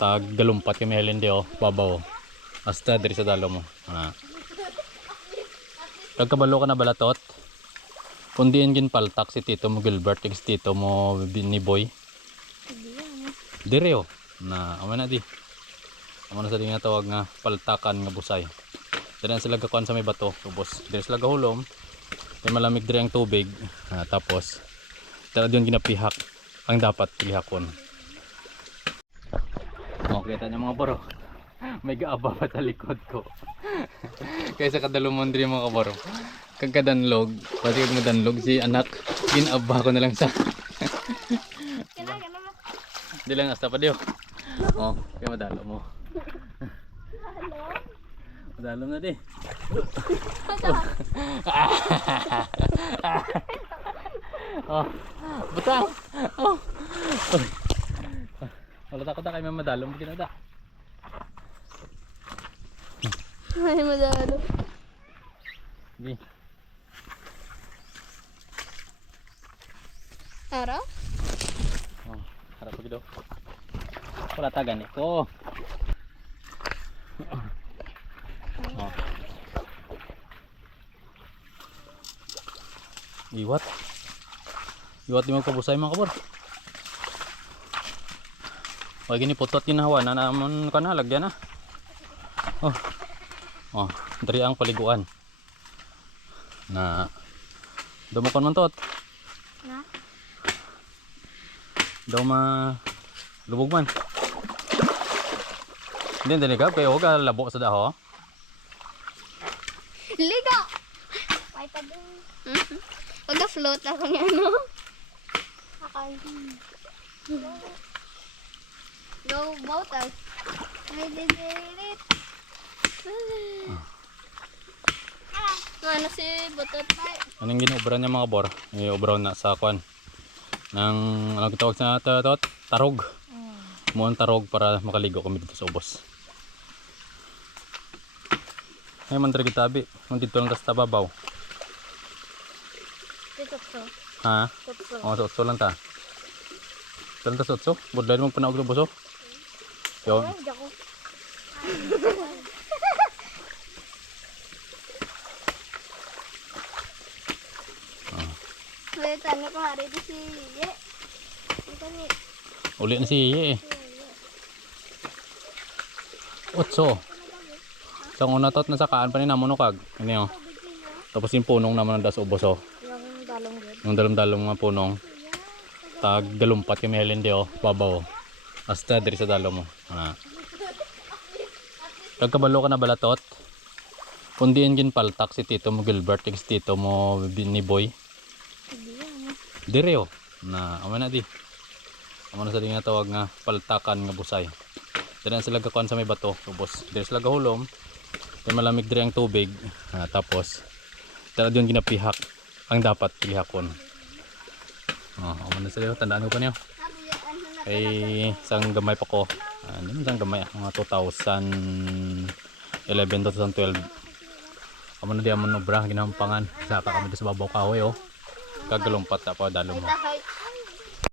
Tag galumpat kami halin di oh, babaw. Hasta diri sa dalo mo. Nagkabalo ka na balatot? Kundiin gin paltak si Tito mo Gilbert, ex Tito mo ni Boy. Dire oh. Na, amo na di. Amo na sa di nga tawag nga paltakan nga busay. Dire sila gakuan sa may bato, ubos. Dire sila gahulom. Kay malamig dire ang tubig. Tapos tara diyon ginapihak ang dapat pilihakon. Okay, kita niyo mga boro. May gaaba pa sa likod ko. Kaysa kadalumon dire mga boro. Kagkadanlog, pati kag madanlog si anak, ginaba ko na lang sa. Di lang hasta pa diyo. Oh, kaya madalo mo. Madalo na di. Oh, butang. Oh. Wala takot na kayo madalo mo kinada. Ay, madalo. Di. Araw? Oh, harap ko dito. Wala tagan ko. Oh. Iwat. Iwat di magpabusay mga kabor. Pag gini putot ginawa na naman ka na lagyan na. Oh. Oh, dari ang paliguan. Na dumukon man tot. Na? Daw ma lubog man. Hindi dinigab kayo ka labo sa daho. Ligo! Ay, tabi. Pag-float ako niya, no? Go, botas. I did it. Ano si Butterfly? Anong ginobra niya mga bor? Iobra na sa kwan. Nang ano tawag sa tarog. Muon tarog para makaligo kami dito sa ubos. Ay man diri gitabi, kung dito lang tas tababaw. Tutso. Ha? Tutso. Oh, sa utso lang ta. Lang ta sa utso. Budlay mo panaog sa buso. Yo. Ay, dako. Wait, ano ko hari di si Ye? Ito ni. Uli na si Iye eh. Utso. Sa una tot na sakaan pa ni namo kag. Ano? Tapos yung punong naman ang das ubos oh. Yung dalong gud. Yung dalom-dalom nga punong. Tag galumpat kami halin di oh, babaw. Hasta diri sa dalo mo. Nagkabalo ka na balatot? Kundiin gin paltak si Tito mo Gilbert, ex Tito mo ni Boy. Dire oh. Na, amo na di. Amo na sa di nga tawag nga paltakan nga busay. Dire sila gakuan sa may bato, ubos. Dire sila gahulom. Kay malamig dire ang tubig. Tapos tara diyon ginapihak ang dapat pilihakon. Oh, amo na sila, tandaan ko pa niyo. Ay isang gamay pa ko. Ano man isang gamay, mga 2011 2012. Amo na di amon obra ginampangan. Saka kami sa babaw kahoy oh. Kagalumpat pa dalo mo.